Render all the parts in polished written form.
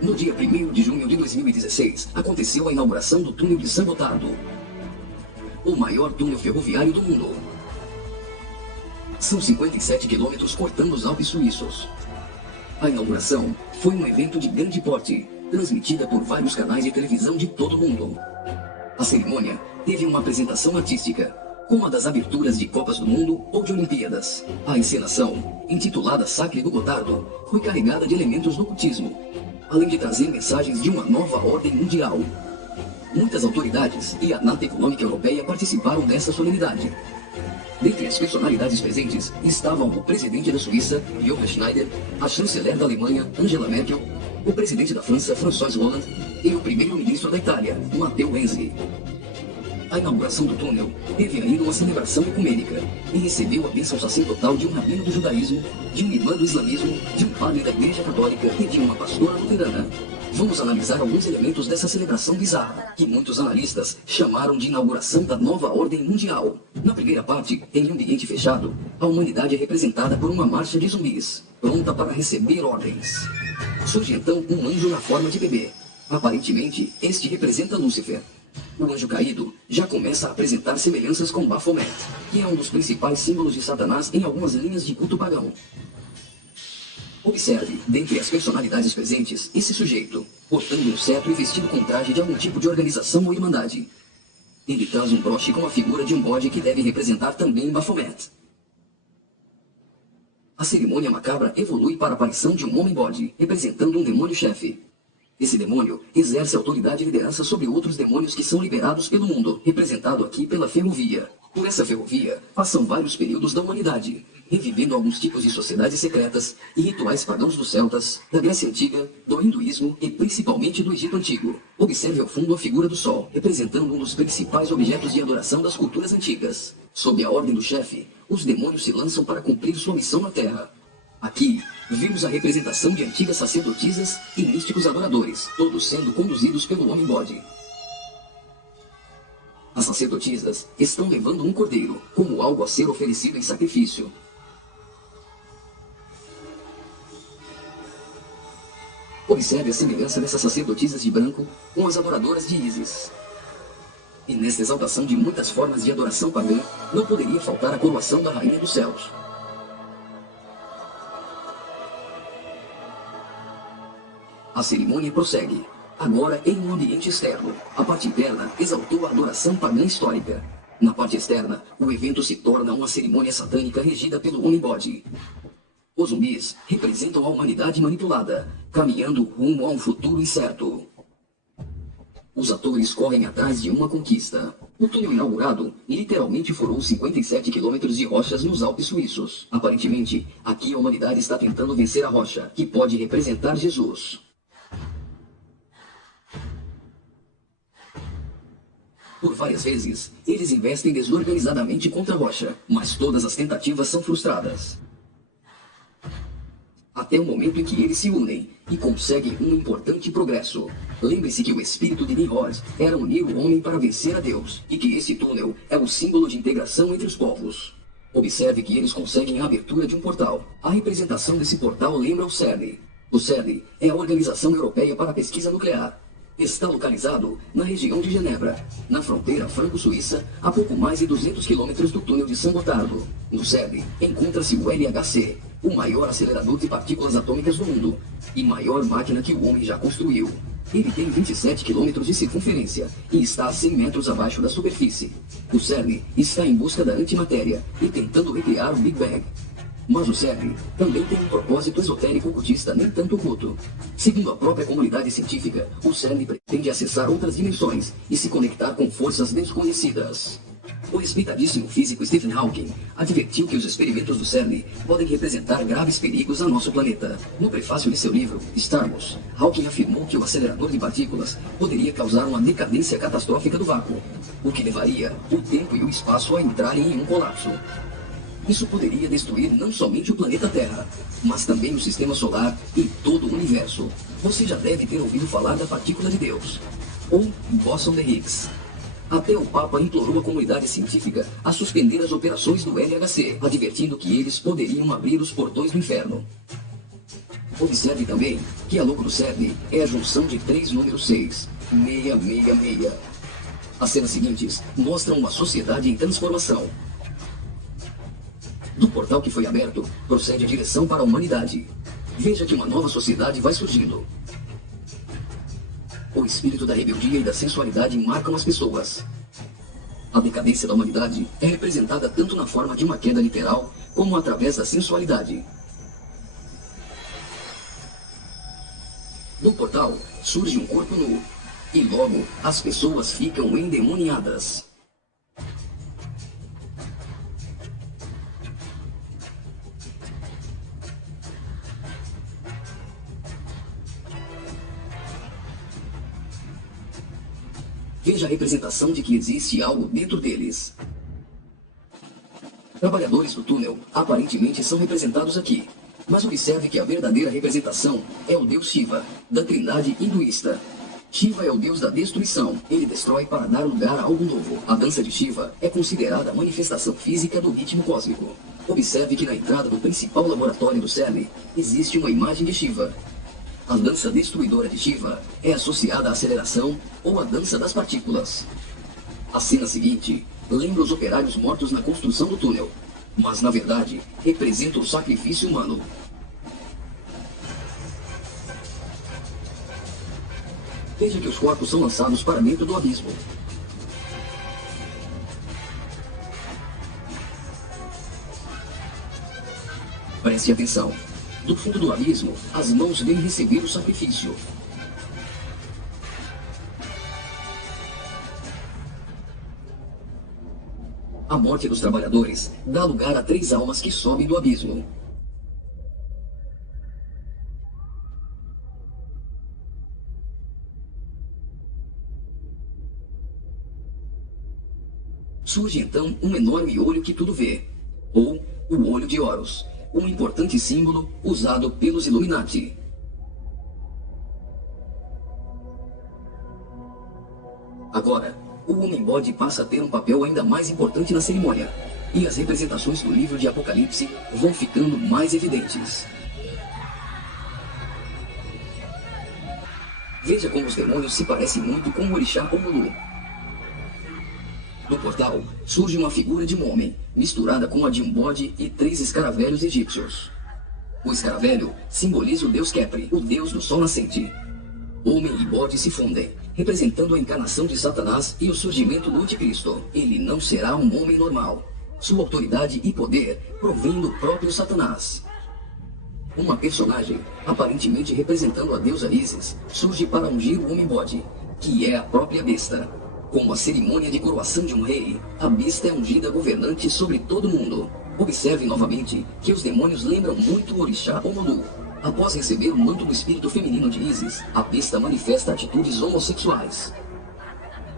No dia 1º de junho de 2016, aconteceu a inauguração do túnel de San Gotardo, o maior túnel ferroviário do mundo. São 57 quilômetros cortando os Alpes suíços. A inauguração foi um evento de grande porte, transmitida por vários canais de televisão de todo o mundo. A cerimônia teve uma apresentação artística, como a das aberturas de Copas do Mundo ou de Olimpíadas. A encenação, intitulada Sacre do Gotardo, foi carregada de elementos do cultismo, além de trazer mensagens de uma nova ordem mundial. Muitas autoridades e a Nata Econômica Europeia participaram dessa solenidade. Dentre as personalidades presentes estavam o presidente da Suíça, Jochen Schneider, a chanceler da Alemanha, Angela Merkel, o presidente da França, François Hollande, e o primeiro-ministro da Itália, Matteo Renzi. A inauguração do túnel teve ainda uma celebração ecumênica e recebeu a bênção sacerdotal de um rabino do judaísmo, de um imã do islamismo, de um padre da Igreja Católica e de uma pastora luterana. Vamos analisar alguns elementos dessa celebração bizarra, que muitos analistas chamaram de inauguração da nova ordem mundial. Na primeira parte, em um ambiente fechado, a humanidade é representada por uma marcha de zumbis, pronta para receber ordens. Surge então um anjo na forma de bebê. Aparentemente, este representa Lúcifer. O anjo caído já começa a apresentar semelhanças com Baphomet, que é um dos principais símbolos de Satanás em algumas linhas de culto pagão. Observe, dentre as personalidades presentes, esse sujeito, portando um cetro e vestido com traje de algum tipo de organização ou irmandade. Ele traz um broche com a figura de um bode que deve representar também Baphomet. A cerimônia macabra evolui para a aparição de um homem-bode, representando um demônio-chefe. Esse demônio exerce autoridade e liderança sobre outros demônios que são liberados pelo mundo, representado aqui pela ferrovia. Por essa ferrovia, passam vários períodos da humanidade, revivendo alguns tipos de sociedades secretas e rituais pagãos dos celtas, da Grécia Antiga, do hinduísmo e principalmente do Egito Antigo. Observe ao fundo a figura do Sol, representando um dos principais objetos de adoração das culturas antigas. Sob a ordem do chefe, os demônios se lançam para cumprir sua missão na Terra. Aqui, vimos a representação de antigas sacerdotisas e místicos adoradores, todos sendo conduzidos pelo homem-bode. As sacerdotisas estão levando um cordeiro, como algo a ser oferecido em sacrifício. Observe a semelhança dessas sacerdotisas de branco com as adoradoras de Ísis. E nesta exaltação de muitas formas de adoração pagã, não poderia faltar a coroação da Rainha dos Céus. A cerimônia prossegue, agora em um ambiente externo. A parte interna exaltou a adoração pagã histórica. Na parte externa, o evento se torna uma cerimônia satânica regida pelo homem-bode. Os zumbis representam a humanidade manipulada, caminhando rumo a um futuro incerto. Os atores correm atrás de uma conquista. O túnel inaugurado literalmente furou 57 quilômetros de rochas nos Alpes suíços. Aparentemente, aqui a humanidade está tentando vencer a rocha, que pode representar Jesus. Por várias vezes, eles investem desorganizadamente contra a rocha, mas todas as tentativas são frustradas. Até o momento em que eles se unem e conseguem um importante progresso. Lembre-se que o espírito de Nimrod era unir o homem para vencer a Deus, e que esse túnel é o símbolo de integração entre os povos. Observe que eles conseguem a abertura de um portal. A representação desse portal lembra o CERN. O CERN é a Organização Europeia para a Pesquisa Nuclear. Está localizado na região de Genebra, na fronteira franco-suíça, a pouco mais de 200 quilômetros do túnel de San Gotardo. No CERN, encontra-se o LHC, o maior acelerador de partículas atômicas do mundo, e maior máquina que o homem já construiu. Ele tem 27 quilômetros de circunferência e está a 100 metros abaixo da superfície. O CERN está em busca da antimatéria e tentando recriar o Big Bang. Mas o CERN também tem um propósito esotérico ocultista, nem tanto oculto. Segundo a própria comunidade científica, o CERN pretende acessar outras dimensões e se conectar com forças desconhecidas. O respeitadíssimo físico Stephen Hawking advertiu que os experimentos do CERN podem representar graves perigos a nosso planeta. No prefácio de seu livro, Star Wars, Hawking afirmou que o acelerador de partículas poderia causar uma decadência catastrófica do vácuo, o que levaria o tempo e o espaço a entrarem em um colapso. Isso poderia destruir não somente o planeta Terra, mas também o sistema solar e todo o universo. Você já deve ter ouvido falar da partícula de Deus, ou bóson de Higgs. Até o Papa implorou a comunidade científica a suspender as operações do LHC, advertindo que eles poderiam abrir os portões do inferno. Observe também que a logo do CERN é a junção de 3 números 6, 666. As cenas seguintes mostram uma sociedade em transformação. Do portal que foi aberto, procede a direção para a humanidade. Veja que uma nova sociedade vai surgindo. O espírito da rebeldia e da sensualidade marcam as pessoas. A decadência da humanidade é representada tanto na forma de uma queda literal, como através da sensualidade. Do portal surge um corpo nu, e logo as pessoas ficam endemoniadas. Veja a representação de que existe algo dentro deles. Trabalhadores do túnel aparentemente são representados aqui, mas observe que a verdadeira representação é o deus Shiva, da trindade hinduísta. Shiva é o deus da destruição. Ele destrói para dar lugar a algo novo. A dança de Shiva é considerada a manifestação física do ritmo cósmico. Observe que na entrada do principal laboratório do CERN existe uma imagem de Shiva. A dança destruidora de Shiva é associada à aceleração ou à dança das partículas. A cena seguinte lembra os operários mortos na construção do túnel, mas na verdade representa o sacrifício humano. Veja que os corpos são lançados para dentro do abismo. Preste atenção. Do fundo do abismo, as mãos vêm receber o sacrifício. A morte dos trabalhadores dá lugar a 3 almas que sobem do abismo. Surge então um enorme olho que tudo vê, ou o olho de Horus, um importante símbolo usado pelos Illuminati. Agora, o Homem-Bode passa a ter um papel ainda mais importante na cerimônia, e as representações do livro de Apocalipse vão ficando mais evidentes. Veja como os demônios se parecem muito com o orixá Omulu. Do portal surge uma figura de um homem, misturada com a de um bode e 3 escaravelhos egípcios. O escaravelho simboliza o deus Khepri, o deus do sol nascente. Homem e bode se fundem, representando a encarnação de Satanás e o surgimento do anticristo. Ele não será um homem normal. Sua autoridade e poder provém do próprio Satanás. Uma personagem, aparentemente representando a deusa Ísis, surge para ungir o homem-bode, que é a própria besta. Com a cerimônia de coroação de um rei, a besta é ungida governante sobre todo o mundo. Observe novamente que os demônios lembram muito o orixá Omulu. Após receber o manto do espírito feminino de Ísis, a besta manifesta atitudes homossexuais.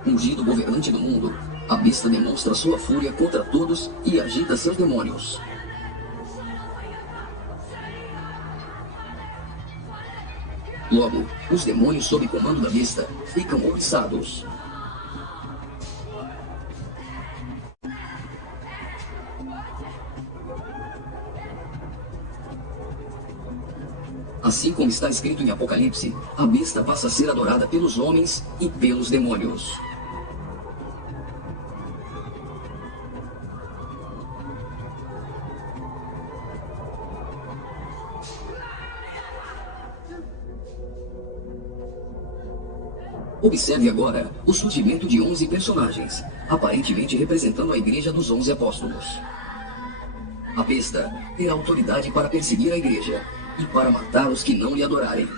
Ungido governante do mundo, a besta demonstra sua fúria contra todos e agita seus demônios. Logo, os demônios sob comando da besta ficam oriçados. Assim como está escrito em Apocalipse, a besta passa a ser adorada pelos homens e pelos demônios. Observe agora o surgimento de 11 personagens, aparentemente representando a Igreja dos 11 Apóstolos. A besta terá autoridade para perseguir a Igreja e para matar os que não lhe adorarem.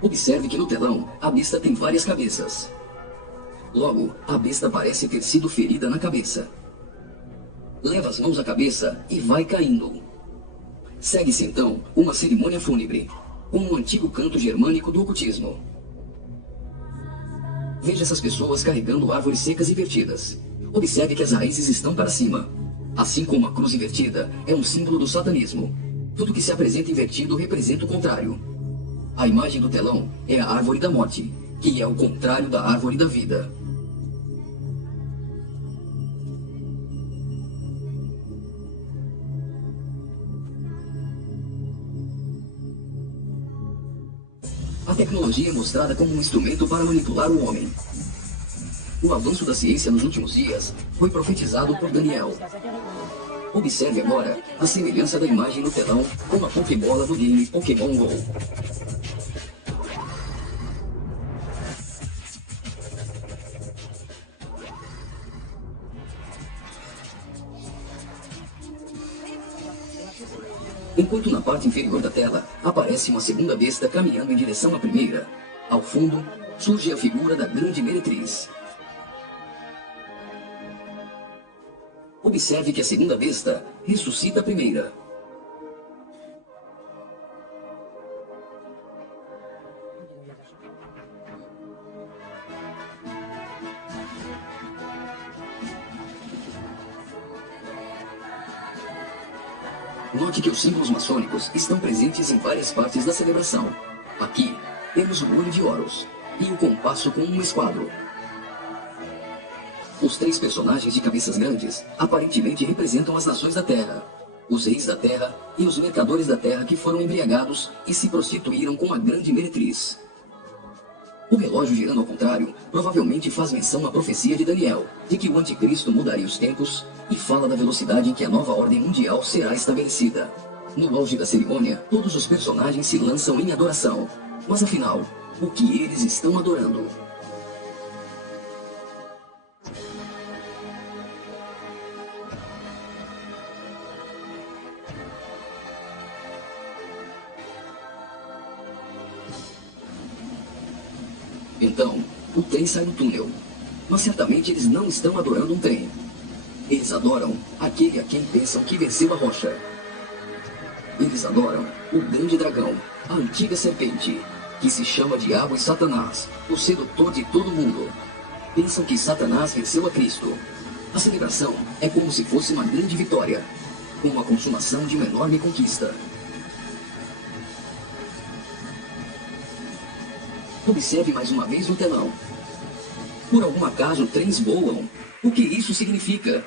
Observe que no telão, a besta tem várias cabeças. Logo, a besta parece ter sido ferida na cabeça. Leva as mãos à cabeça e vai caindo. Segue-se então uma cerimônia fúnebre, com um antigo canto germânico do ocultismo. Veja essas pessoas carregando árvores secas invertidas. Observe que as raízes estão para cima. Assim como a cruz invertida é um símbolo do satanismo. Tudo que se apresenta invertido representa o contrário. A imagem do telão é a árvore da morte, que é o contrário da árvore da vida. tecnologia é mostrada como um instrumento para manipular o homem. O avanço da ciência nos últimos dias foi profetizado por Daniel. Observe agora a semelhança da imagem no telão com a Pokébola do game Pokémon GO. Enquanto na parte inferior da tela aparece uma segunda besta caminhando em direção à primeira, ao fundo surge a figura da grande meretriz. Observe que a segunda besta ressuscita a primeira. Note que os símbolos maçônicos estão presentes em várias partes da celebração. Aqui, temos o olho de Horus e o compasso com um esquadro. Os três personagens de cabeças grandes aparentemente representam as nações da Terra, os reis da Terra e os mercadores da Terra que foram embriagados e se prostituíram com a grande meretriz. O relógio girando ao contrário provavelmente faz menção à profecia de Daniel, de que o anticristo mudaria os tempos, e fala da velocidade em que a nova ordem mundial será estabelecida. No auge da cerimônia, todos os personagens se lançam em adoração. Mas afinal, o que eles estão adorando? Então, o trem sai do túnel. Mas certamente eles não estão adorando um trem. Eles adoram aquele a quem pensam que venceu a rocha. Eles adoram o grande dragão, a antiga serpente, que se chama Diabo e Satanás, o sedutor de todo mundo. Pensam que Satanás venceu a Cristo. A celebração é como se fosse uma grande vitória, como a consumação de uma enorme conquista. Observe mais uma vez no telão. Por algum acaso, trens voam. O que isso significa?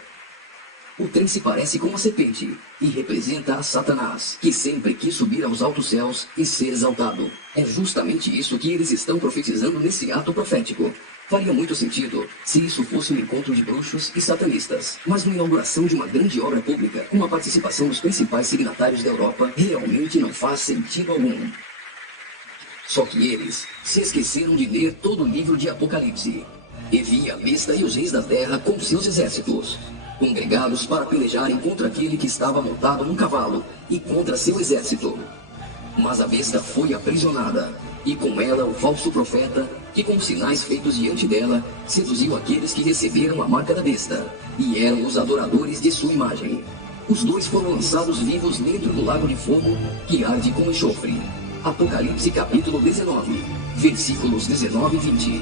O trem se parece com uma serpente e representa a Satanás, que sempre quis subir aos altos céus e ser exaltado. É justamente isso que eles estão profetizando nesse ato profético. Faria muito sentido se isso fosse um encontro de bruxos e satanistas. Mas na inauguração de uma grande obra pública, com a participação dos principais signatários da Europa, realmente não faz sentido algum. Só que eles se esqueceram de ler todo o livro de Apocalipse. E vi a besta e os reis da terra com seus exércitos, congregados para pelejarem contra aquele que estava montado num cavalo e contra seu exército. Mas a besta foi aprisionada, e com ela o falso profeta, que com sinais feitos diante dela, seduziu aqueles que receberam a marca da besta, e eram os adoradores de sua imagem. Os dois foram lançados vivos dentro do lago de fogo, que arde com enxofre. Apocalipse capítulo 19, versículos 19 e 20.